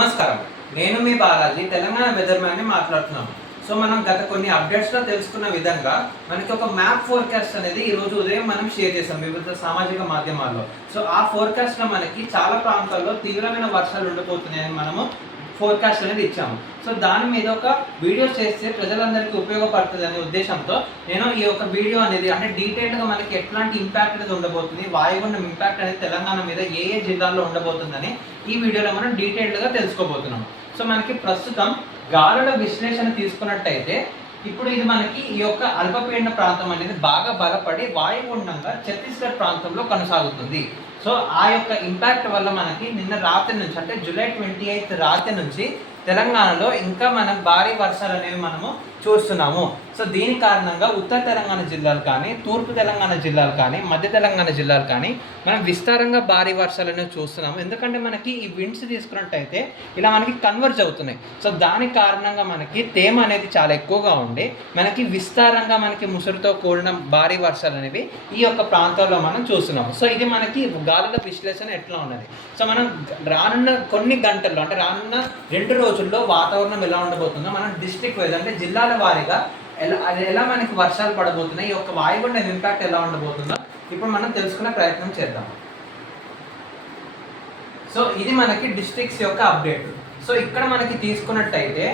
నమస్కారం, నేను మీ బాలాజీ తెలంగాణ వెదర్ మ్యాన్ని మాట్లాడుతున్నాను. సో మనం గత కొన్ని అప్డేట్స్లో తెలుసుకున్న విధంగా మనకి ఒక మ్యాప్ ఫోర్కాస్ట్ అనేది ఈ రోజు ఉదయం మనం షేర్ చేసాం వివిధ సామాజిక మాధ్యమాల్లో. సో ఆ ఫోర్కాస్ట్లో మనకి చాలా ప్రాంతాల్లో తీవ్రమైన వర్షాలు ఉండబోతున్నాయని మనము ఫోర్కాస్ట్ అనేది ఇచ్చాము. సో దాని మీద ఒక వీడియో చేస్తే ప్రజలందరికీ ఉపయోగపడుతుంది అనే ఉద్దేశంతో నేను ఈ యొక్క వీడియో అనేది అంటే డీటెయిల్గా మనకి ఎట్లాంటి ఇంపాక్ట్ అనేది ఉండబోతుంది, వాయుగుండం ఇంపాక్ట్ అనేది తెలంగాణ మీద ఏ ఏ జిల్లాల్లో ఉండబోతుందని ఈ వీడియోలో మనం డీటెయిల్డ్గా తెలుసుకోబోతున్నాం. సో మనకి ప్రస్తుతం గాలుల విశ్లేషణ తీసుకున్నట్టయితే ఇప్పుడు ఇది మనకి ఈ యొక్క అల్పపీడన ప్రాంతం అనేది బాగా బలపడి వాయుగుండంగా ఛత్తీస్గఢ్ ప్రాంతంలో కొనసాగుతుంది. సో ఆ యొక్క ఇంపాక్ట్ వల్ల మనకి నిన్న రాత్రి నుంచి అంటే జూలై 28 రాత్రి నుంచి తెలంగాణలో ఇంకా మనం భారీ వర్షాలు అనేవి మనము చూస్తున్నాము. సో దీని కారణంగా ఉత్తర తెలంగాణ జిల్లాలు కానీ, తూర్పు తెలంగాణ జిల్లాలు కానీ, మధ్య తెలంగాణ జిల్లాలు కానీ మనం విస్తారంగా భారీ వర్షాలు అనేవి చూస్తున్నాము. ఎందుకంటే మనకి ఈ విండ్స్ తీసుకున్నట్టయితే ఇలా మనకి కన్వర్జ్ అవుతున్నాయి. సో దాని కారణంగా మనకి తేమ అనేది చాలా ఎక్కువగా ఉండి మనకి విస్తారంగా మనకి ముసురుతో కూడిన భారీ వర్షాలు అనేవి ఈ యొక్క ప్రాంతాల్లో మనం చూస్తున్నాము. సో ఇది మనకి గాలుల విశ్లేషణ ఎట్లా ఉన్నది. సో మనం రానున్న కొన్ని గంటల్లో అంటే రానున్న 2 రోజుల్లో వాతావరణం ఎలా ఉండబోతుందో మనం డిస్ట్రిక్ట్ వైజ్ అంటే జిల్లాల వారీగా ఎలా మనకి వర్షాలు పడబోతున్నాయి, ఈ యొక్క వాయుగుండం ఇంపాక్ట్ ఎలా ఉండబోతుందో ఇప్పుడు మనం తెలుసుకునే ప్రయత్నం చేద్దాం. సో ఇది మనకి డిస్ట్రిక్ట్స్ యొక్క అప్డేట్. సో ఇక్కడ మనకి తీసుకున్నట్టయితే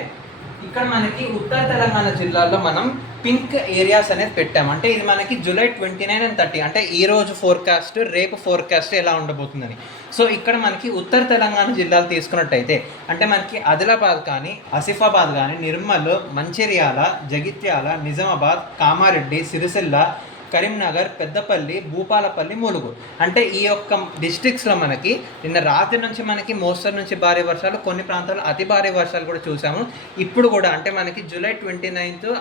ఇక్కడ మనకి ఉత్తర తెలంగాణ జిల్లాలో మనం పింక్ ఏరియాస్ అనేది పెట్టాము. అంటే ఇది మనకి జూలై 29 and 30 అంటే ఈ రోజు ఫోర్కాస్ట్, రేపు ఫోర్కాస్ట్ ఎలా ఉండబోతుందని. సో ఇక్కడ మనకి ఉత్తర తెలంగాణ జిల్లాలు తీసుకున్నట్టయితే అంటే మనకి ఆదిలాబాద్ కానీ, ఆసిఫాబాద్ కానీ, నిర్మల్, మంచిర్యాల, జగిత్యాల, నిజామాబాద్, కామారెడ్డి, సిరిసిల్ల, కరీంనగర్, పెద్దపల్లి, భూపాలపల్లి, ములుగు అంటే ఈ యొక్క డిస్ట్రిక్ట్స్లో మనకి నిన్న రాత్రి నుంచి మనకి మోస్తరు నుంచి భారీ వర్షాలు, కొన్ని ప్రాంతాల్లో అతి భారీ వర్షాలు కూడా చూసాము. ఇప్పుడు కూడా అంటే మనకి జూలై 29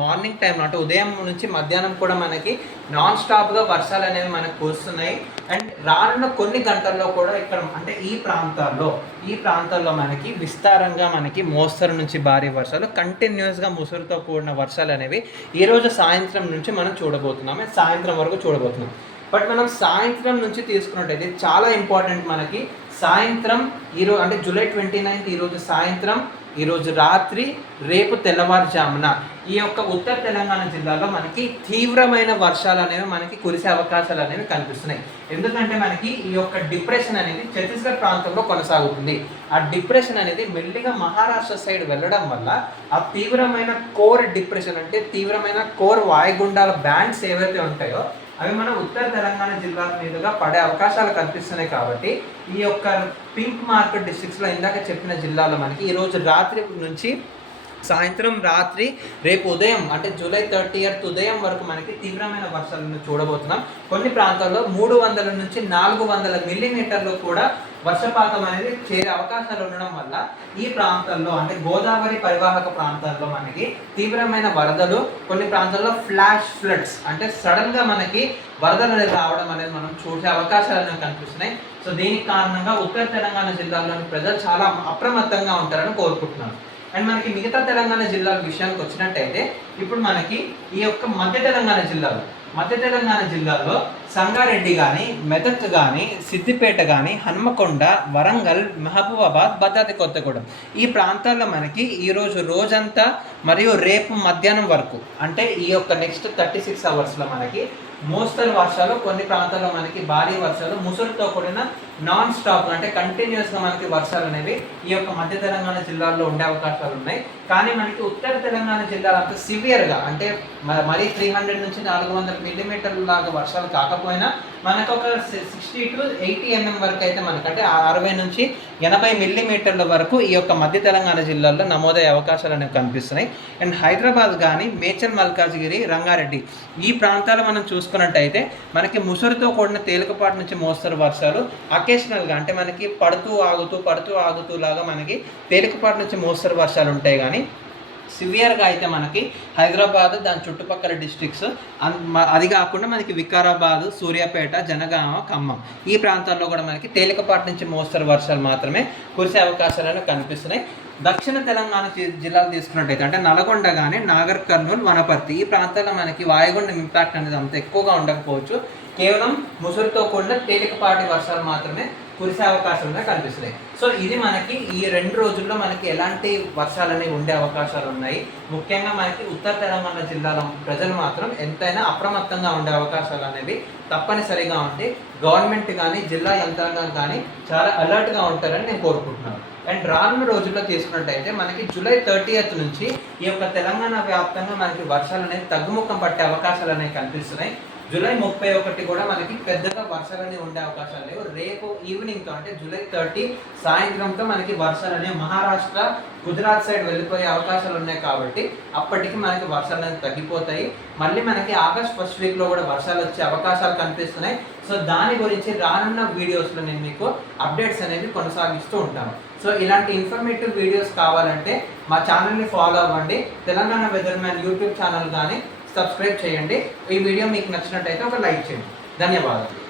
మార్నింగ్ టైంలో అంటే ఉదయం నుంచి మధ్యాహ్నం కూడా మనకి నాన్ స్టాప్గా వర్షాలు అనేవి మనకు కురుస్తున్నాయి. అండ్ రానున్న కొన్ని గంటల్లో కూడా ఇక్కడ అంటే ఈ ప్రాంతాల్లో మనకి విస్తారంగా మనకి మోస్తరు నుంచి భారీ వర్షాలు కంటిన్యూస్గా ముసురుతో కూడిన వర్షాలు అనేవి ఈరోజు సాయంత్రం నుంచి మనం సాయంత్రం వరకు చూడబోతున్నాం. బట్ మనం సాయంత్రం నుంచి తీసుకున్నట్టయితే చాలా ఇంపార్టెంట్ మనకి సాయంత్రం ఈరోజు అంటే జూలై 29 ఈరోజు సాయంత్రం, ఈరోజు రాత్రి, రేపు తెల్లవారుజామున ఈ యొక్క ఉత్తర తెలంగాణ జిల్లాలో మనకి తీవ్రమైన వర్షాలు అనేవి మనకి కురిసే అవకాశాలు అనేవి కనిపిస్తున్నాయి. ఎందుకంటే మనకి ఈ యొక్క డిప్రెషన్ అనేది ఛత్తీస్గఢ్ ప్రాంతంలో కొనసాగుతుంది. ఆ డిప్రెషన్ అనేది మెల్లిగా మహారాష్ట్ర సైడ్ వెళ్ళడం వల్ల ఆ తీవ్రమైన కోర్ డిప్రెషన్ అంటే తీవ్రమైన కోర్ వాయుగుండాల బ్యాండ్స్ ఏవైతే ఉంటాయో అవి మన ఉత్తర తెలంగాణ జిల్లాల మీదుగా పడే అవకాశాలు కనిపిస్తున్నాయి. కాబట్టి ఈ యొక్క పింక్ మార్కెట్ డిస్ట్రిక్ట్స్లో ఇందాక చెప్పిన జిల్లాలో మనకి ఈరోజు రాత్రి నుంచి సాయంత్రం, రాత్రి, రేపు ఉదయం అంటే జూలై 30 ఉదయం వరకు మనకి తీవ్రమైన వర్షాలను చూడబోతున్నాం. కొన్ని ప్రాంతాల్లో 300 నుంచి 400 మిల్లీమీటర్లు కూడా వర్షపాతం అనేది చేరే అవకాశాలు ఉండడం వల్ల ఈ ప్రాంతాల్లో అంటే గోదావరి పరివాహక ప్రాంతాల్లో మనకి తీవ్రమైన వరదలు, కొన్ని ప్రాంతాల్లో ఫ్లాష్ ఫ్లడ్స్ అంటే సడన్గా మనకి వరదలు అనేది రావడం అనేది మనం చూసే అవకాశాలు అనేవి కనిపిస్తున్నాయి. సో దీనికి కారణంగా ఉత్తర తెలంగాణ జిల్లాలోని ప్రజలు చాలా అప్రమత్తంగా ఉంటారని కోరుకుంటున్నాను. అండ్ మనకి మిగతా తెలంగాణ జిల్లాల విషయానికి వచ్చినట్టయితే ఇప్పుడు మనకి ఈ యొక్క మధ్య తెలంగాణ జిల్లాలో సంగారెడ్డి కానీ, మెదక్ కానీ, సిద్దిపేట కానీ, హన్మకొండ, వరంగల్, మహబూబాబాద్, భద్రాద్రి కొత్తగూడెం ఈ ప్రాంతాల్లో మనకి ఈరోజు రోజంతా మరియు రేపు మధ్యాహ్నం వరకు అంటే ఈ యొక్క నెక్స్ట్ 36 అవర్స్లో మనకి మోస్తరు వర్షాలు, కొన్ని ప్రాంతాల్లో మనకి భారీ వర్షాలు, ముసురుతో కూడిన నాన్ స్టాప్ అంటే కంటిన్యూస్గా మనకి వర్షాలు అనేవి ఈ యొక్క మధ్య తెలంగాణ జిల్లాల్లో ఉండే అవకాశాలు ఉన్నాయి. కానీ మనకి ఉత్తర తెలంగాణ జిల్లాలో అంత సివియర్గా అంటే మరీ 300 నుంచి 400 మిల్లీమీటర్ల లాగా వర్షాలు కాకపోయినా మనకు ఒక 60 to 80 mm వరకు అయితే మనకంటే 60 నుంచి 80 మిల్లీమీటర్ల వరకు ఈ యొక్క మధ్య తెలంగాణ జిల్లాల్లో నమోదయ్యే అవకాశాలు అనేవి కనిపిస్తున్నాయి. అండ్ హైదరాబాద్ కానీ, మేడ్చల్, మల్కాజ్గిరి, రంగారెడ్డి ఈ ప్రాంతాలు మనం చూసుకున్నట్టయితే మనకి ముసురుతో కూడిన తేలికపాటి నుంచి మోస్తరు వర్షాలు అకేషనల్గా అంటే మనకి పడుతూ ఆగుతూ లాగా మనకి తేలికపాటి నుంచి మోస్తరు వర్షాలు ఉంటాయి. కానీ సివియర్గా అయితే మనకి హైదరాబాద్, దాని చుట్టుపక్కల డిస్ట్రిక్ట్స్, అది కాకుండా మనకి వికారాబాద్, సూర్యాపేట, జనగామ, ఖమ్మం ఈ ప్రాంతాల్లో కూడా మనకి తేలికపాటి నుంచి మోస్తరు వర్షాలు మాత్రమే కురిసే అవకాశాలను కనిపిస్తున్నాయి. దక్షిణ తెలంగాణ జిల్లాలు తీసుకున్నట్టయితే అంటే నల్గొండ కానీ, నాగర్ కర్నూలు, వనపర్తి ఈ ప్రాంతాల్లో మనకి వాయుగుండం ఇంపాక్ట్ అనేది అంత ఎక్కువగా ఉండకపోవచ్చు. కేవలం ముసురుతో కూడిన తేలికపాటి వర్షాలు మాత్రమే కురిసే అవకాశంగా కనిపిస్తున్నాయి. సో ఇది మనకి ఈ 2 రోజుల్లో మనకి ఎలాంటి వర్షాలు అనేవి ఉండే అవకాశాలు ఉన్నాయి. ముఖ్యంగా మనకి ఉత్తర తెలంగాణ జిల్లాల ప్రజలు మాత్రం ఎంతైనా అప్రమత్తంగా ఉండే అవకాశాలు అనేవి తప్పనిసరిగా ఉంటే గవర్నమెంట్ కానీ జిల్లా యంత్రాంగం కానీ చాలా అలర్ట్గా ఉంటారని నేను కోరుకుంటున్నాను. అండ్ రానున్న రోజుల్లో తీసుకున్నట్టయితే మనకి జూలై 30th నుంచి ఈ యొక్క తెలంగాణ వ్యాప్తంగా మనకి వర్షాలు అనేవి తగ్గుముఖం పట్టే అవకాశాలు అనేవి కనిపిస్తున్నాయి. జూలై 31 కూడా మనకి పెద్దగా వర్షాలు అనేవి ఉండే అవకాశాలు లేవు. రేపు ఈవినింగ్తో అంటే జూలై 30 సాయంత్రంతో మనకి వర్షాలు అనేవి మహారాష్ట్ర, గుజరాత్ సైడ్ వెళ్ళిపోయే అవకాశాలు ఉన్నాయి. కాబట్టి అప్పటికి మనకి వర్షాలు అనేవి తగ్గిపోతాయి. మళ్ళీ మనకి ఆగస్ట్ 1st వీక్లో కూడా వర్షాలు వచ్చే అవకాశాలు కనిపిస్తున్నాయి. సో దాని గురించి రానున్న వీడియోస్లో నేను మీకు అప్డేట్స్ అనేవి కొనసాగిస్తూ ఉంటాను. సో ఇలాంటి ఇన్ఫర్మేటివ్ వీడియోస్ కావాలంటే మా ఛానల్ని ఫాలో అవ్వండి. Telangana weather man YouTube channel కానీ సబ్స్క్రైబ్ చేయండి. ఈ వీడియో మీకు నచ్చినట్టయితే ఒక లైక్ చేయండి. ధన్యవాదాలు.